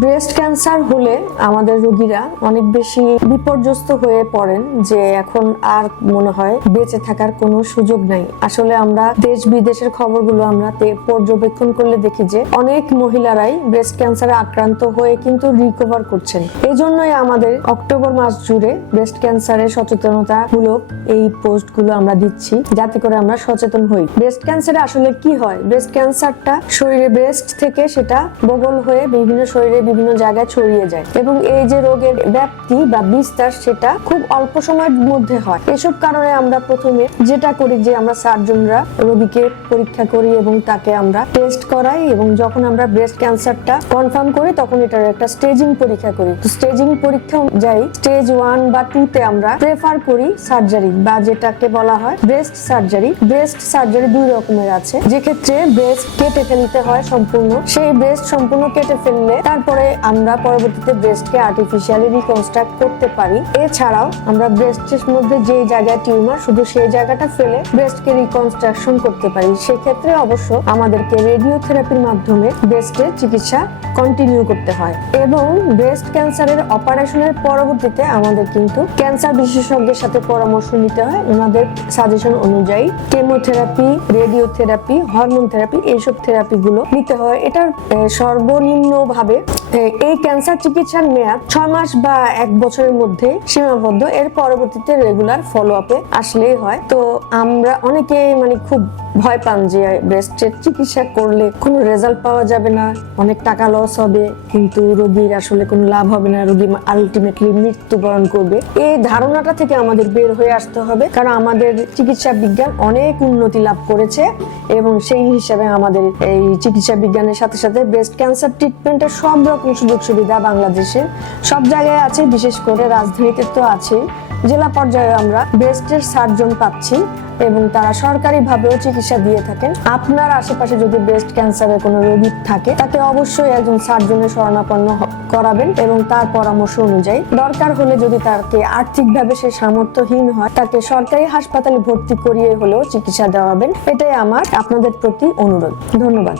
Breast cancer হলে আমাদের রোগীরা অনেক বেশি বিপর্যস্ত হয়ে পড়েন যে এখন আর মনে হয় বেঁচে থাকার কোনো সুযোগ নাই। আসলে আমরা দেশ বিদেশের খবরগুলো আমরা পর্যবেক্ষণ করলে দেখি যে অনেক মহিলারাই ব্রেস্ট ক্যান্সারে আক্রান্ত হয়ে কিন্তু রিকভার করছেন। এই জন্যই আমাদের অক্টোবর মাস জুড়ে ব্রেস্ট ক্যান্সারের সচেতনতামূলক এই পোস্টগুলো আমরা দিচ্ছি যাতে করে আমরা সচেতন হই। ব্রেস্ট ক্যান্সারে আসলে কি হয়? ব্রেস্ট ক্যান্সারটা শরীরে ব্রেস্ট থেকে সেটা বগল হয়ে বিভিন্ন শরীরে বিভিন্ন জায়গায় ছড়িয়ে যায়। এবং এই যে রোগের ব্যাপ্তি বা বিস্তার, সেটা খুব অল্প সময়ের মধ্যে হয়। এসব কারণে আমরা প্রথমে যেটা করি যে আমরা সার্জনরা রোগীকে পরীক্ষা করি এবং তাকে আমরা টেস্ট করাই এবং যখন আমরা ব্রেস্ট ক্যান্সারটা কনফার্ম করি, তখন এটার একটা স্টেজিং পরীক্ষা করি। স্টেজিং পরীক্ষা অনুযায়ী স্টেজ ওয়ান বা টু তে আমরা প্রেফার করি সার্জারি বা যেটাকে বলা হয় ব্রেস্ট সার্জারি ব্রেস্ট সার্জারি দুই রকমের আছে। যে ক্ষেত্রে ব্রেস্ট কেটে ফেলতে হয় সম্পূর্ণ, সেই ব্রেস্ট সম্পূর্ণ কেটে ফেললে তারপরে আমরা পরবর্তীতে ব্রেস্টকে আর্টিফিশিয়ালি রিকনস্ট্রাক্ট করতে পারি। এছাড়াও আমরা ব্রেস্টের মধ্যে যে জায়গায় টিউমার, শুধু সেই জায়গাটা ফেলে ব্রেস্টকে রিকনস্ট্রাকশন করতে পারি। সেক্ষেত্রে অবশ্য আমাদেরকে রেডিওথেরাপির মাধ্যমে ব্রেস্টের চিকিৎসা কন্টিনিউ করতে হয়। এবং ব্রেস্ট ক্যান্সারের অপারেশনের পরবর্তীতে আমাদের কিন্তু ক্যান্সার বিশেষজ্ঞের সাথে পরামর্শ নিতে হয়। ওনাদের সাজেশন অনুযায়ী কেমোথেরাপি রেডিওথেরাপি হরমোন থেরাপি এইসব থেরাপিগুলো নিতে হয়। এটার সর্বনিম্ন ভাবে এই ক্যান্সার চিকিৎসার মেয়াদ ছয় মাস বা এক বছরের মধ্যে সীমাবদ্ধ। এর পরবর্তীতে রেগুলার ফলো আপে আসলেই হয়। তো আমরা অনেকে মানে খুব ভয় পান যে ব্রেস্টের চিকিৎসা করলে কোনো রেজাল্ট পাওয়া যাবে না, অনেক টাকা লস হবে, কিন্তু রোগীর আসলে কোনো লাভ হবে না, রোগী আলটিমেটলি মৃত্যুবরণ করবে। এই ধারণাটা থেকে আমাদের বের হয়ে আসতে হবে, কারণ আমাদের চিকিৎসা বিজ্ঞান অনেক উন্নতি লাভ করেছে এবং সেই হিসাবে আমাদের এই চিকিৎসা বিজ্ঞানের সাথে সাথে ব্রেস্ট ক্যান্সার ট্রিটমেন্টের সব রকম সুযোগ সুবিধা বাংলাদেশের সব জায়গায় আছে, বিশেষ করে রাজধানীতে তো আছে জেলা পর্যায়ে আমরা ব্রেস্টের সার্জন পাচ্ছি এবং তারা সরকারিভাবেও চিকিৎসা দিয়ে থাকেন। আপনার আশেপাশে যদি ব্রেস্ট ক্যান্সারের কোনো রোগী থাকে, তাকে অবশ্যই একজন সার্জনের শরণাপন্ন করাবেন এবং তার পরামর্শ অনুযায়ী। দরকার হলে যদি তাকে আর্থিকভাবে সে সামর্থ্যহীন হয়, তাকে সরকারি হাসপাতালে ভর্তি করিয়ে হলেও চিকিৎসা দেওয়াবেন। এটাই আমার আপনাদের প্রতি অনুরোধ। ধন্যবাদ।